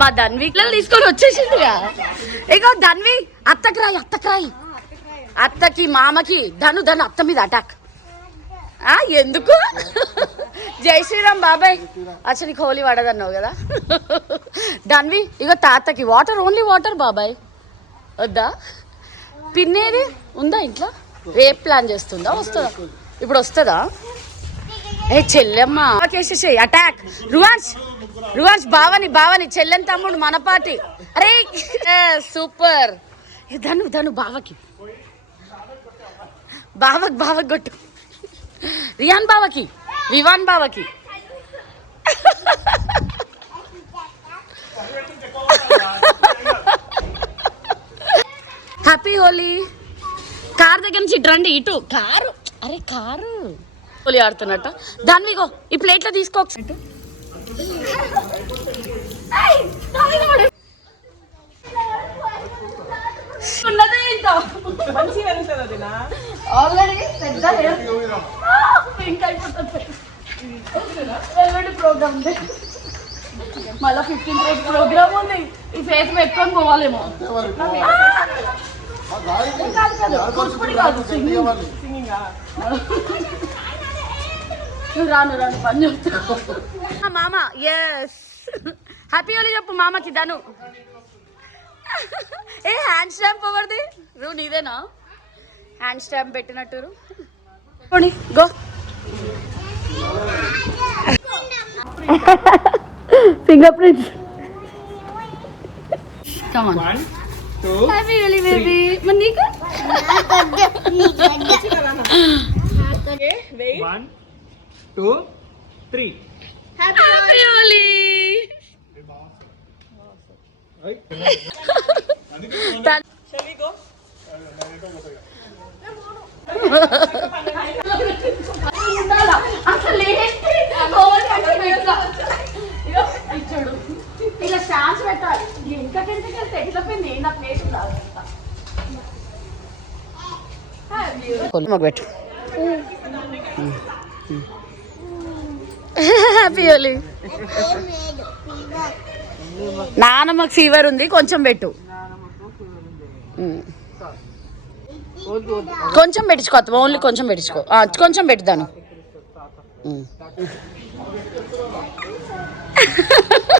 మా ధన్వి తీసుకొని వచ్చేసిందిగా. ఇగో ధన్వి అత్తకి అత్తకి మామకి ధను అత్త మీద అటాక్. ఎందుకు? జై శ్రీరామ్ బాబాయ్. అసలు నీకు హోలీ పడదన్నావు కదా. ధన్వి ఇగో తాతకి వాటర్, ఓన్లీ వాటర్ బాబాయ్. వద్దా? పిన్నేది ఉందా ఇంట్లో? రేపు ప్లాన్ చేస్తుందా? వస్తుందా? ఇప్పుడు వస్తుందా? ఏ చెల్లెమ్మ కేసేసే అటాక్. రువాన్స్ బావని చెల్లెని తమ్ముడు మనపాటి. అరే సూపర్. ధను బావకి కొట్టు. రియాన్ బావకి, వివాన్ బావకి. హ్యాపీ హోలీ. కార్ దగ్గర నుంచి ఇటు రండి. ఇటు కారు. అరే కారు హోలీ ఆడుతున్నట్ట. దానివిగో ఈ ప్లేట్లో తీసుకో. ప్రోగ్రామ్ ఉంది మళ్ళీ 15th రోజు ప్రోగ్రామ్ ఉంది. ఈ ఫేస్ పెట్టుకొని పోవాలేమో. రాను పని చెప్తా. మామ ఎస్ హ్యాపీ హోలీ చెప్పు మామకి. ధను ఏ హ్యాండ్ స్టాంప్ ఎవరిది? నువ్వు నీదేనా హ్యాండ్ స్టాంప్ పెట్టినట్టు? Go finger prints. Come on. 1, 2. Happy Holi baby. Manika. Okay, wait. 1, 2, 3. Happy Holi. Shall we go? అసలు ఇచ్చాడు ఇలా ఛాన్స్ పెట్టాలి. ఎంతకంటే తెగిపోయింది నా ప్లేట్ పెట్టు. హ్యాపీ హోలీ. నానమ్మకు ఫీవర్ ఉంది, కొంచెం పెట్టు. కొంచెం పెట్టించుకో, ఓన్లీ కొంచెం పెట్టించుకో. కొంచెం పెట్టుదాను.